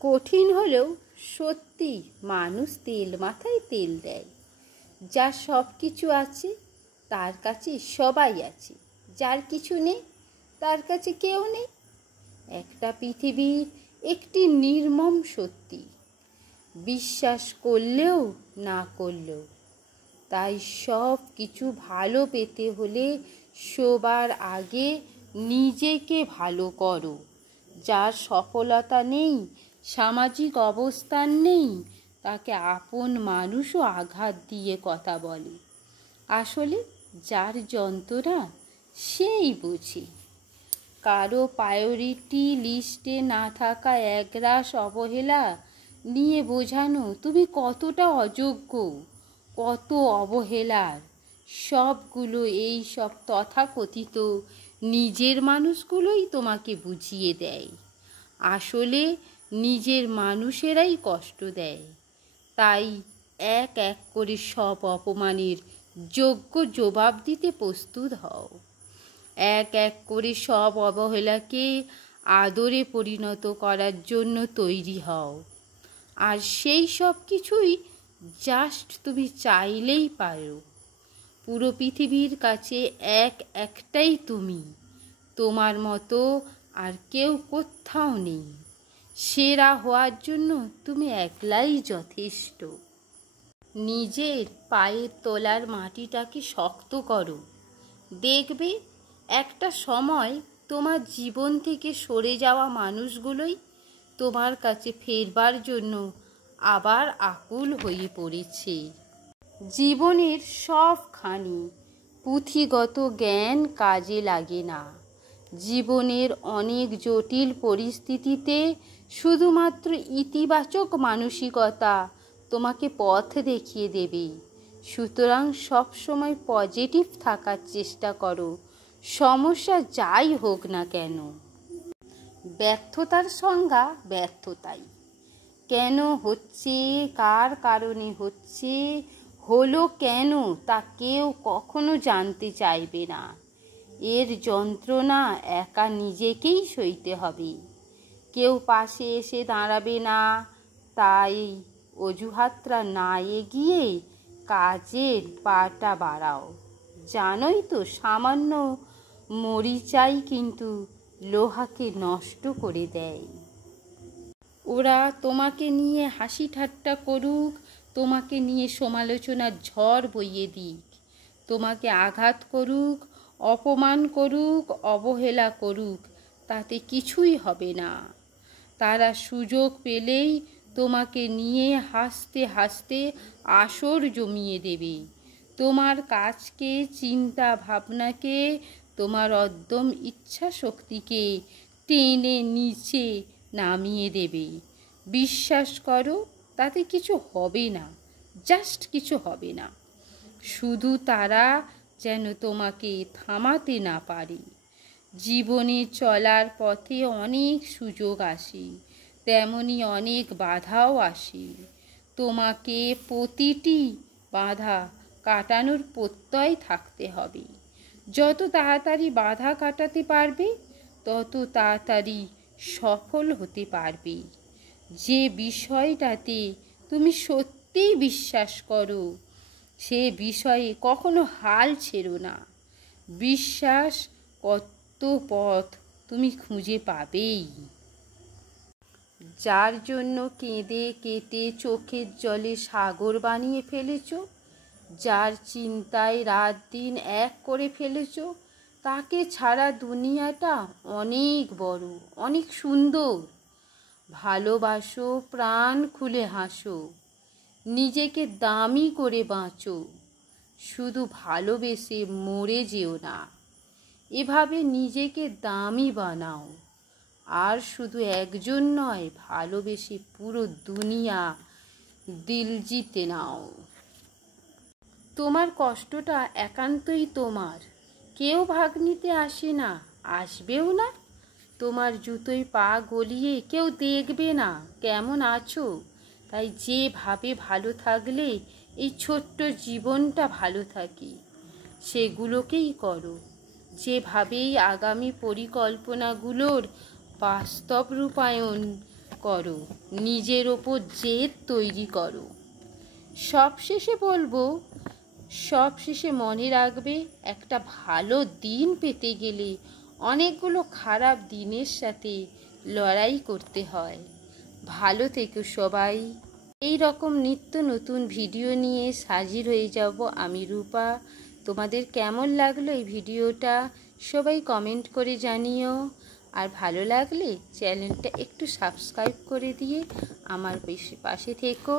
কঠিন হলেও সত্যি মানুষ তেল মাথায় তেল দেয়। যার সব কিছু আছে তার কাছে সবাই আছে, যার কিছু নেই তার কাছে কেউ নেই। একটা পৃথিবীর একটি নির্মম সত্যি, বিশ্বাস করলেও না করলেও। তাই সব কিছু ভালো পেতে হলে সবার আগে নিজেকে ভালো করো। যার সফলতা নেই, সামাজিক অবস্থান নেই, তাকে আপন মানুষও আঘাত দিয়ে কথা বলে। আসলে যার যন্ত্রণা সেই বোঝে। কারো প্রায়োরিটি লিস্টে না থাকা একরাশ অবহেলা নিয়ে বোঝানো তুমি কতটা অযোগ্য, কত অবহেলার। সবগুলো এই সব তথাকথিত নিজের মানুষগুলোই তোমাকে বুঝিয়ে দেয়। আসলে নিজের মানুষেরাই কষ্ট দেয়। তাই এক এক করে সব অপমানের যোগ্য জবাব দিতে প্রস্তুত হও। এক এক করে সব অবহেলাকে আদরে পরিণত করার জন্য তৈরি হও। আর সেই সব কিছুই জাস্ট তুমি চাইলেই পারো। পুরো পৃথিবীর কাছে একটাই তুমি, তোমার মতো আর কেউ কোথাও নেই। সেরা হওয়ার জন্য তুমি একলাই যথেষ্ট। নিজের পায়ের তলার মাটিটাকে শক্ত করো। দেখবে একটা সময় তোমার জীবন থেকে সরে যাওয়া মানুষগুলোই তোমার কাছে ফেরবার জন্য আবার আকুল হয়ে পড়েছে। জীবনের সবখানি পুঁথিগত জ্ঞান কাজে লাগে না। জীবনের অনেক জটিল পরিস্থিতিতে শুধুমাত্র ইতিবাচক মানসিকতা তোমাকে পথ দেখিয়ে দেবে। সুতরাং সবসময় পজিটিভ থাকার চেষ্টা করো, সমস্যা যাই হোক না কেন। ব্যর্থতার সংজ্ঞা ব্যর্থতাই। কেন হচ্ছে, কার কারণে হচ্ছে, হলো কেন, তা কেউ কখনো জানতে চাইবে না। এর যন্ত্রণা একা নিজেকেই সইতে হবে। কেউ পাশে এসে দাঁড়াবে না। তাই অজুহাতটা না এগিয়ে কাজের পাটা বাড়াও। জানোই তো, সামান্য মরিচাই কিন্তু লোহাকে নষ্ট করে দেয়। ওরা তোমাকে নিয়ে হাসি ঠাট্টা করুক, তোমাকে নিয়ে সমালোচনার ঝড় বইয়ে দিক, তোমাকে আঘাত করুক, অপমান করুক, অবহেলা করুক, তাতে কিছুই হবে না। তারা সুযোগ পেলেই তোমাকে নিয়ে হাসতে হাসতে আসর জমিয়ে দেবে। তোমার কাজকে, চিন্তা ভাবনাকে, তোমার অদম্য ইচ্ছা শক্তিকে টেনে নিচে নামিয়ে দেবে। বিশ্বাস করো, তাতে কিছু হবে না, জাস্ট কিছু হবে না। শুধু তারা যেন তোমাকে থামাতে না পারে। জীবনে চলার পথে অনেক সুযোগ আসে, তেমনি অনেক বাধাও আসে। তোমাকে প্রতিটি বাধা কাটানোর প্রত্যয় থাকতে হবে। যত তাড়াতাড়ি বাধা কাটাতে পারবে, তত তাড়াতাড়ি সফল হতে পারবে। যে বিষয়টাতে তুমি সত্যিই বিশ্বাস করো, সে বিষয়ে কখনো হাল ছেড়ো না। বিশ্বাস কত পথ তুমি খুঁজে পাবেই। যার জন্য কেঁদে কেটে চোখের জলে সাগর বানিয়ে ফেলেছ, যার চিন্তায় রাত দিন এক করে ফেলেছ, তাকে ছাড়া দুনিয়াটা অনেক বড়, অনেক সুন্দর। ভালোবাসো, প্রাণ খুলে হাসো, নিজেকে দামি করে বাঁচো। শুধু ভালোবেসে মরে যেও না। এভাবে নিজেকে দামি বানাও। আর শুধু একজন নয়, ভালোবেসে পুরো দুনিয়া দিল জিতে নাও। তোমার কষ্টটা একান্তই তোমার, কেউ ভাগ নিতে আসে না, আসবেও না। তোমার জুতোয় পা গলিয়ে কেউ দেখবে না কেমন আছো। তাই যেভাবে ভালো থাকলে এই ছোট্ট জীবনটা ভালো থাকে, সেগুলোকেই করো। যেভাবেই আগামী পরিকল্পনাগুলোর বাস্তব রূপায়ণ করো, নিজের ওপর জেদ তৈরি করো। সবশেষে বলবো, সবশেষে মনে রাখবে, একটা ভালো দিন পেতে গেলে অনেকগুলো খারাপ দিনের সাথে লড়াই করতে হয়। ভালো থেকো সবাই। এই রকম নিত্য নতুন ভিডিও নিয়ে হাজির হয়ে যাব আমি, রূপা। তোমাদের কেমন লাগলো এই ভিডিওটা সবাই কমেন্ট করে জানিও। আর ভালো লাগলে চ্যানেলটা একটু সাবস্ক্রাইব করে দিয়ে আমার পাশে থেকো।